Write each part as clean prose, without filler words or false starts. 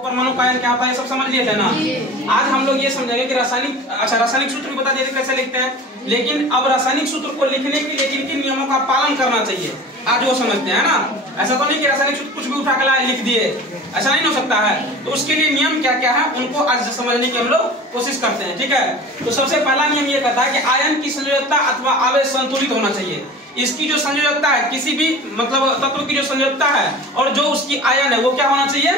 परमाणु का आयन क्या होता है सब समझ लिए थे ना। आज हम लोग ये समझेंगे कि रासायनिक सूत्र भी बता दिए थे कैसे लिखते हैं, लेकिन अब रासायनिक सूत्र को लिखने के लिए किन किन नियमों का पालन करना चाहिए आज वो समझते हैं ना। ऐसा तो नहीं कि रासायनिक सूत्र कुछ भी उठा के लाए लिख दिए, ऐसा नहीं हो सकता है। तो उसके लिए नियम क्या क्या है उनको आज समझने की हम लोग कोशिश करते हैं, ठीक है। तो सबसे पहला नियम ये कहता है कि आयन की संयोजकता अथवा आवेश संतुलित होना चाहिए। इसकी जो संयोजकता है, किसी भी मतलब तत्व की जो संयोजकता है और जो उसकी आयन है वो क्या होना चाहिए,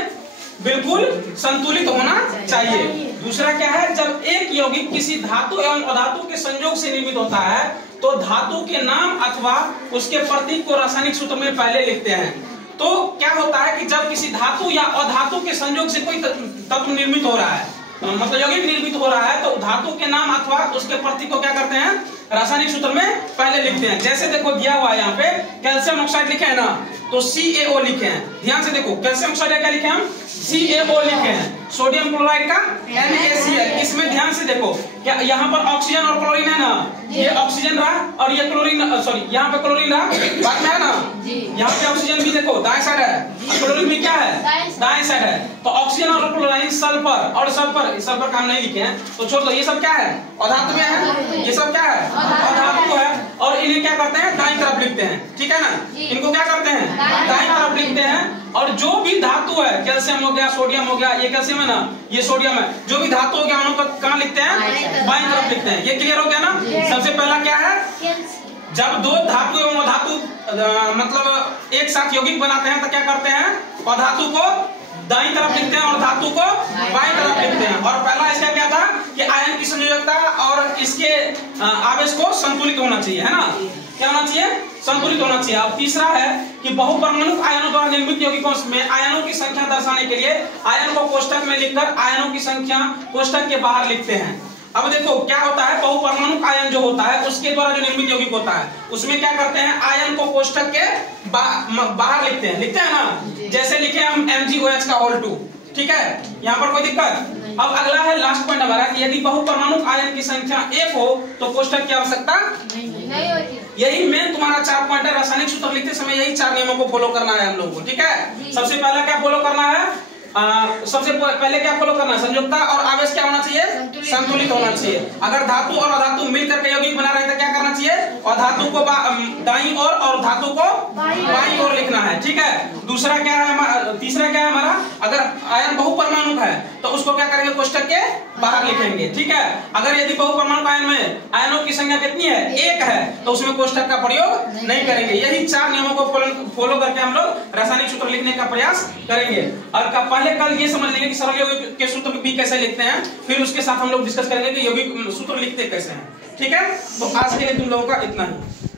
बिल्कुल संतुलित होना चाहिए। दूसरा क्या है, जब एक यौगिक किसी धातु एवं अधातु के संयोग से निर्मित होता है तो धातु के नाम अथवा उसके प्रतीक को रासायनिक सूत्र में पहले लिखते हैं। तो क्या होता है कि जब किसी धातु या अधातु के संयोग से कोई तत्व निर्मित हो रहा है, मतलब यौगिक निर्मित हो रहा है, तो धातु के नाम अथवा उसके प्रतीक को क्या करते हैं, रासायनिक सूत्र में पहले लिखते हैं। जैसे देखो दिया हुआ है यहाँ पे कैल्शियम ऑक्साइड लिखे हैं ना, तो CaO लिखे हैं। ध्यान से देखो कैल्शियम ऑक्साइड क्या लिखे हम, CaO लिखे हैं। सोडियम क्लोराइड का NaCl। इसमें ध्यान से देखो क्या यहाँ पर ऑक्सीजन और क्लोरीन है ना, ये ऑक्सीजन रहा और ये क्लोरीन, सॉरी यहाँ पे क्लोरीन रहा, बात में है ना। यहाँ पे ऑक्सीजन भी देखो दाएं साइड है, क्लोरीन भी क्या है, दाएं साइड है। तो ऑक्सीजन और क्लोरीन, सल्फर और सल्फर का हम नहीं लिखे हैं तो छोड़ दो। ये सब क्या है, अधातु में है, ये सब क्या है, अधातु है। और इन्हें क्या करते हैं, दाईं तरफ लिखते हैं, ठीक है ना। इनको क्या करते हैं, दाईं तरफ लिखते हैं। और जो भी धातु है, कैल्शियम हो गया, सोडियम हो गया, ये कैल्शियम है ना, ये सोडियम है, जो भी धातु हो गया उनको कहाँ लिखते हैं, बाईं तरफ लिखते हैं। ये क्लियर हो गया ना। सबसे पहला क्या है, जब दो धातु एवं अधातु मतलब एक साथ यौगिक बनाते हैं तो क्या करते हैं, अधातु को दाईं तरफ लिखते हैं और धातु को बाईं तरफ लिखते हैं। और पहला इसका क्या था कि आयन की संयोजकता और इसके आवेश को संतुलित होना चाहिए, है ना। क्या होना चाहिए, संतुलित होना चाहिए। अब तीसरा है कि बहुपरमाणु आयनों द्वारा निर्मित यौगिकों में आयनों की संख्या दर्शाने के लिए आयन को कोष्ठक में लिखकर आयनों की संख्या कोष्ठक के बाहर लिखते हैं। अब देखो क्या होता है, बहुपरमाणु आयन जो होता है उसके द्वारा जो निर्मित यौगिक होता है उसमें क्या करते हैं, आयन को कोष्ठक के बाहर लिखते हैं ना। जैसे लिखे हम MgOH का होल 2, ठीक है, यहाँ पर कोई दिक्कत। अब अगला है लास्ट पॉइंट हमारा कि यदि बहुपरमाणु आयन की संख्या 1 हो तो कोष्ठक की आवश्यकता नहीं होती। यही मेन तुम्हारा 4 पॉइंट है। रासायनिक सूत्र लिखते समय यही 4 नियमों को फॉलो करना है हम लोगों को, ठीक है। सबसे पहला क्या फॉलो करना है, सबसे पहले क्या फॉलो करना है, संयोजकता और आवेश क्या होना चाहिए, संतुलित होना चाहिए। अगर धातु और अधातु मिलकर के यौगिक बना रहे तो क्या करना चाहिए, अधातु को दाईं ओर और धातु को बाईं ओर लिखना है, ठीक है। दूसरा क्या है, तीसरा क्या है हमारा, अगर आयन बहुपरमाणु है तो उसको क्या करेंगे, कोष्ठक के बाहर लिखेंगे, ठीक है। अगर यदि बहुपरमाणु आयन में आयनों की संख्या कितनी है, 1 है, तो उसमें कोष्ठक का प्रयोग नहीं करेंगे। यही 4 नियमों को फॉलो करके हम लोग रासायनिक सूत्र लिखने का प्रयास करेंगे। और पहले कल ये समझ लेंगे कि सरल यौगिक के सूत्र भी कैसे लिखते हैं, फिर उसके साथ हम लोग डिस्कस करेंगे कि यौगिक सूत्र लिखते कैसे हैं, ठीक है। तो आज के लिए तुम लोगों का इतना ही।